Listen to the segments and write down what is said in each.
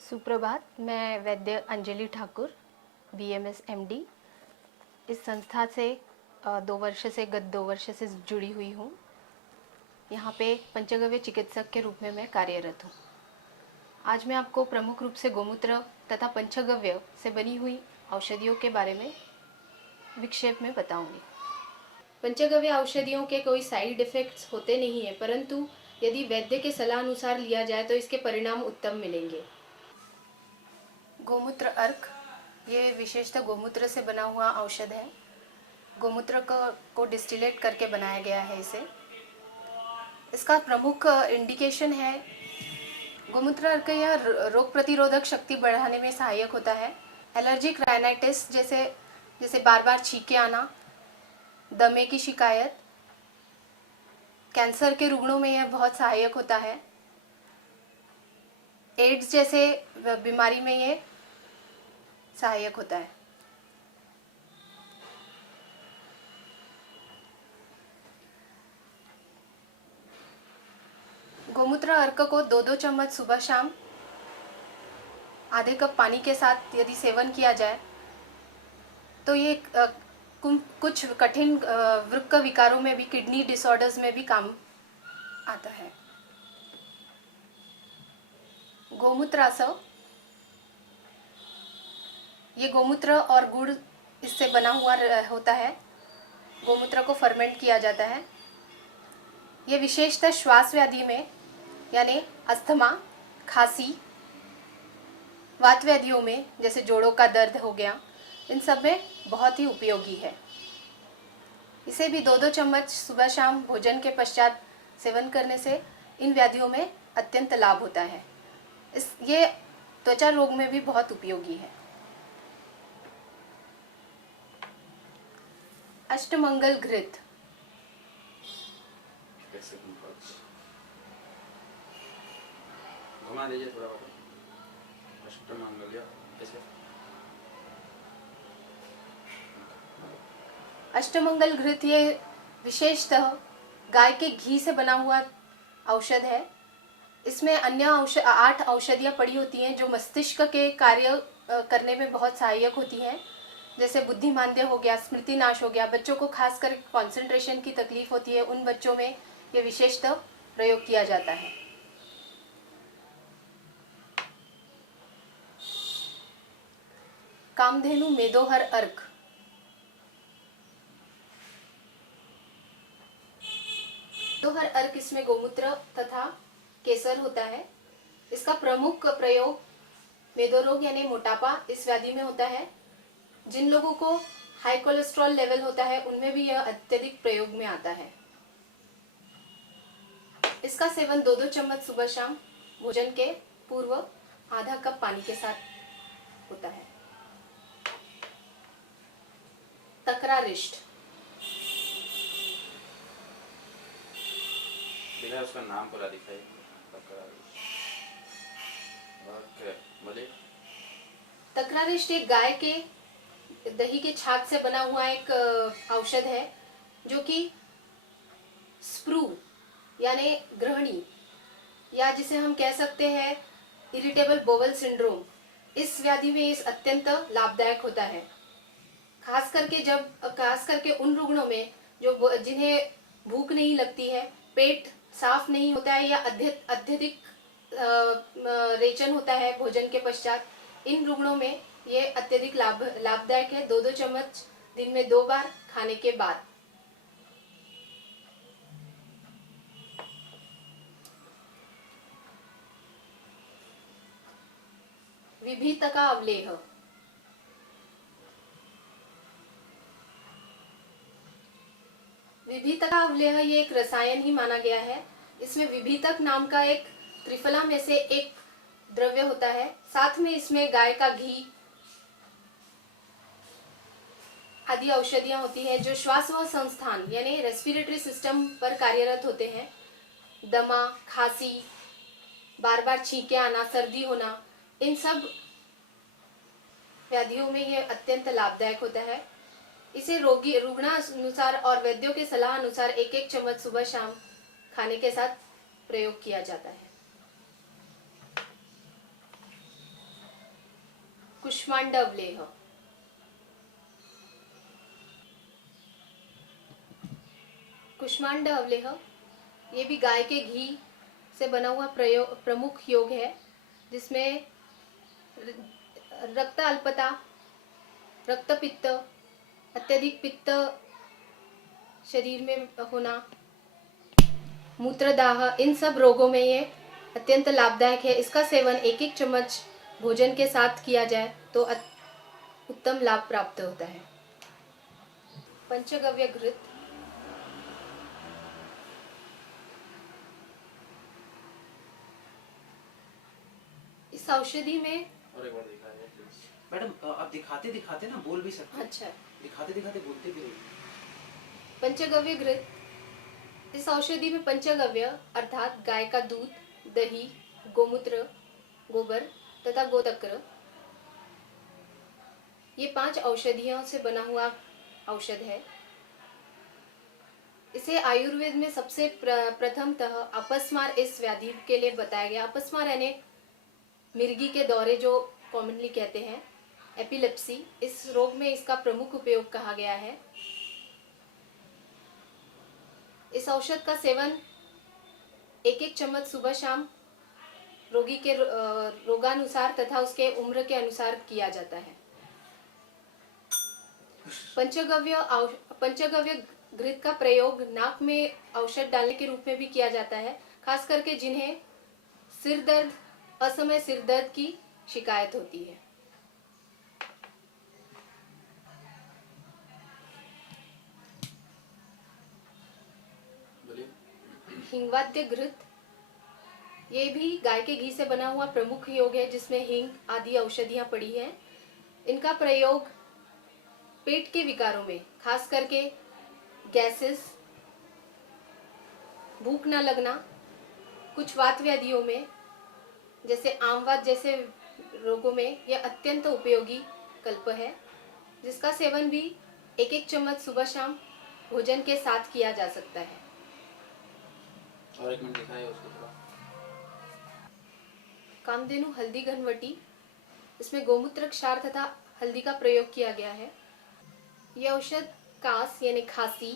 सुप्रभात। मैं वैद्य Anjali Thakur, BMS MD, इस संस्था से गत 2 वर्ष से जुड़ी हुई हूँ। यहाँ पे पंचगव्य चिकित्सक के रूप में मैं कार्यरत हूँ। आज मैं आपको प्रमुख रूप से गोमूत्र तथा पंचगव्य से बनी हुई औषधियों के बारे में विक्षेप में बताऊंगी। पंचगव्य औषधियों के कोई साइड इफ़ेक्ट्स होते नहीं हैं, परंतु यदि वैद्य के सलाह अनुसार लिया जाए तो इसके परिणाम उत्तम मिलेंगे। गोमूत्र अर्क, ये विशेषतः गोमूत्र से बना हुआ औषध है। गोमूत्र को डिस्टिलेट करके बनाया गया है इसे। इसका प्रमुख इंडिकेशन है, गोमूत्र अर्क यह रोग प्रतिरोधक शक्ति बढ़ाने में सहायक होता है। एलर्जिक राइनाइटिस जैसे बार बार छींके आना, दमे की शिकायत, कैंसर के रुग्णों में यह बहुत सहायक होता है। एड्स जैसे बीमारी में ये सहायक होता है। गोमूत्र अर्क को 2-2 चम्मच सुबह शाम आधे कप पानी के साथ यदि सेवन किया जाए तो ये कुछ कठिन वृक्क विकारों में भी, किडनी डिसऑर्डर्स में भी काम आता है। गोमूत्रासव, ये गोमूत्र और गुड़ इससे बना हुआ होता है। गोमूत्र को फर्मेंट किया जाता है। ये विशेषतः श्वास व्याधि में यानी अस्थमा, खांसी, वात व्याधियों में जैसे जोड़ों का दर्द हो गया, इन सब में बहुत ही उपयोगी है। इसे भी 2-2 चम्मच सुबह शाम भोजन के पश्चात सेवन करने से इन व्याधियों में अत्यंत लाभ होता है। ये त्वचा रोग में भी बहुत उपयोगी है। अष्टमंगल घृत, घुमा दीजिए थोड़ा बहुत। अष्टमंगल कैसे? अष्टमंगल घृत ये विशेषतः गाय के घी से बना हुआ औषध है। इसमें अन्य 8 औषधियाँ पड़ी होती हैं जो मस्तिष्क के कार्य करने में बहुत सहायक होती हैं, जैसे बुद्धिमांद्य हो गया, स्मृति नाश हो गया। बच्चों को खासकर कंसंट्रेशन की तकलीफ होती है, उन बच्चों में ये विशेषतः प्रयोग किया जाता है। कामधेनु मेदोहर अर्क, मेदोहर अर्क, इसमें गोमूत्र तथा केसर होता है। इसका प्रमुख प्रयोग मेदोरोग यानी मोटापा, इस व्याधि में होता है। जिन लोगों को हाई कोलेस्ट्रॉल लेवल होता है उनमें भी यह अत्यधिक प्रयोग में आता है। इसका सेवन 2-2 चम्मच सुबह शाम भोजन के पूर्व आधा कप पानी के साथ होता है। तकरारिष्ट। बिना उसका नाम पूरा दिखाई। ओके, बोलिए। तकरारिष्ट एक गाय के दही के छाछ से बना हुआ एक औषध है जो कि स्प्रू यानी ग्रहणी या जिसे हम कह सकते हैं इरिटेबल बोवल सिंड्रोम, इस व्याधि में इस अत्यंत लाभदायक होता है। खास करके उन रुग्णों में जो जिन्हें भूख नहीं लगती है, पेट साफ नहीं होता है या अत्यधिक रेचन होता है भोजन के पश्चात, इन रुग्णों में ये अत्यधिक लाभदायक है। 2-2 चम्मच दिन में 2 बार खाने के बाद। विभीतका अवलेह। विभीतका अवलेह ये एक रसायन ही माना गया है। इसमें विभीतक नाम का एक त्रिफला में से एक द्रव्य होता है। साथ में इसमें गाय का घी आदि औषधियां होती हैं जो श्वासवाह संस्थान यानी रेस्पिरेटरी सिस्टम पर कार्यरत होते हैं। दमा, खांसी, बार बार छींके आना, सर्दी होना, इन सब व्याधियों में यह अत्यंत लाभदायक होता है। इसे रुग्णानुसार और वैद्यों के सलाह अनुसार 1-1 चम्मच सुबह शाम खाने के साथ प्रयोग किया जाता है। कुष्मांड अवलेह। कुष्मांड अवलेह ये भी गाय के घी से बना हुआ प्रमुख योग है जिसमें रक्त अल्पता, रक्त पित्त, अत्यधिक पित्त शरीर में होना, मूत्रदाह, इन सब रोगों में ये अत्यंत लाभदायक है। इसका सेवन 1-1 चम्मच भोजन के साथ किया जाए तो उत्तम लाभ प्राप्त होता है। पंचगव्य घृत। इस औषधि में और एक बार दिखाइए प्लीज। मैडम आप दिखाते दिखाते ना बोल भी सकते हैं। अच्छा, दिखाते दिखाते बोलते भी रहिए। पंचगव्य घृत। इस औषधि में पंचगव्य अर्थात गाय का दूध, दही, गोमूत्र, गोबर तथा गोतक्र, ये 5 औषधियों से बना हुआ औषध है। इसे आयुर्वेद में सबसे प्रथमतः अपस्मार इस व्याधि के लिए बताया गया। अपस्मार यानी मिर्गी के दौरे जो कॉमनली कहते हैं, एपिलेप्सी, इस रोग में इसका प्रमुख उपयोग कहा गया है। इस औषध का सेवन 1-1 चम्मच सुबह शाम रोगी के रोगानुसार तथा उसके उम्र के अनुसार किया जाता है। पंचगव्य घृत का प्रयोग नाक में औषध डालने के रूप में भी किया जाता है, खास करके जिन्हें सिर दर्द, असमय सिर दर्द की शिकायत होती है। बोलिए। हिंगवाद्य घृत। ये भी गाय के घी से बना हुआ प्रमुख योग है जिसमें हींग आदि औषधियां पड़ी हैं। इनका प्रयोग पेट के विकारों में, खास करके गैसेस, भूख न लगना, कुछ वात व्याधियों में जैसे आमवात जैसे रोगों में यह अत्यंत उपयोगी कल्प है, जिसका सेवन भी 1-1 चम्मच सुबह शाम भोजन के साथ किया जा सकता है। और एक मिनट दिखाइए उसको थोड़ा। कामधेनु हल्दी घनवटी। इसमें गोमूत्र क्षार तथा हल्दी का प्रयोग किया गया है। यह औषध कास यानी खांसी,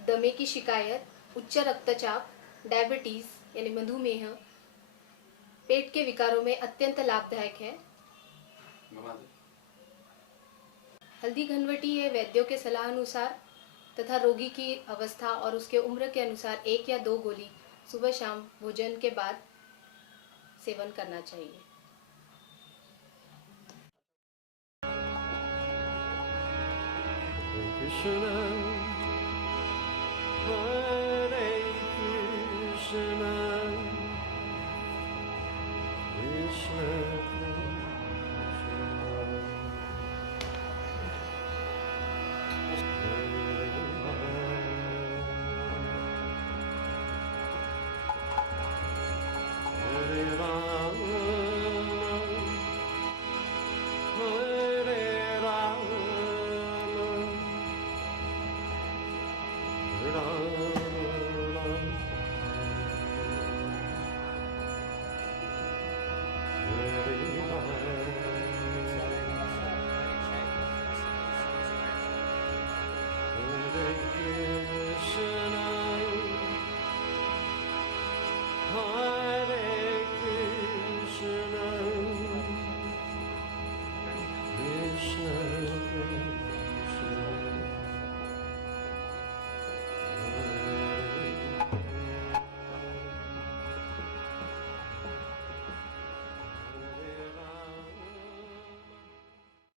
दमे की शिकायत, उच्च रक्तचाप, डायबिटीज यानी मधुमेह, पेट के विकारों में अत्यंत लाभदायक है। घुमा दो। हल्दी घनवटी ये वैद्यों के सलाह अनुसार तथा रोगी की अवस्था और उसके उम्र के अनुसार 1 या 2 गोली सुबह शाम भोजन के बाद सेवन करना चाहिए। Krishna, Hare Krishna.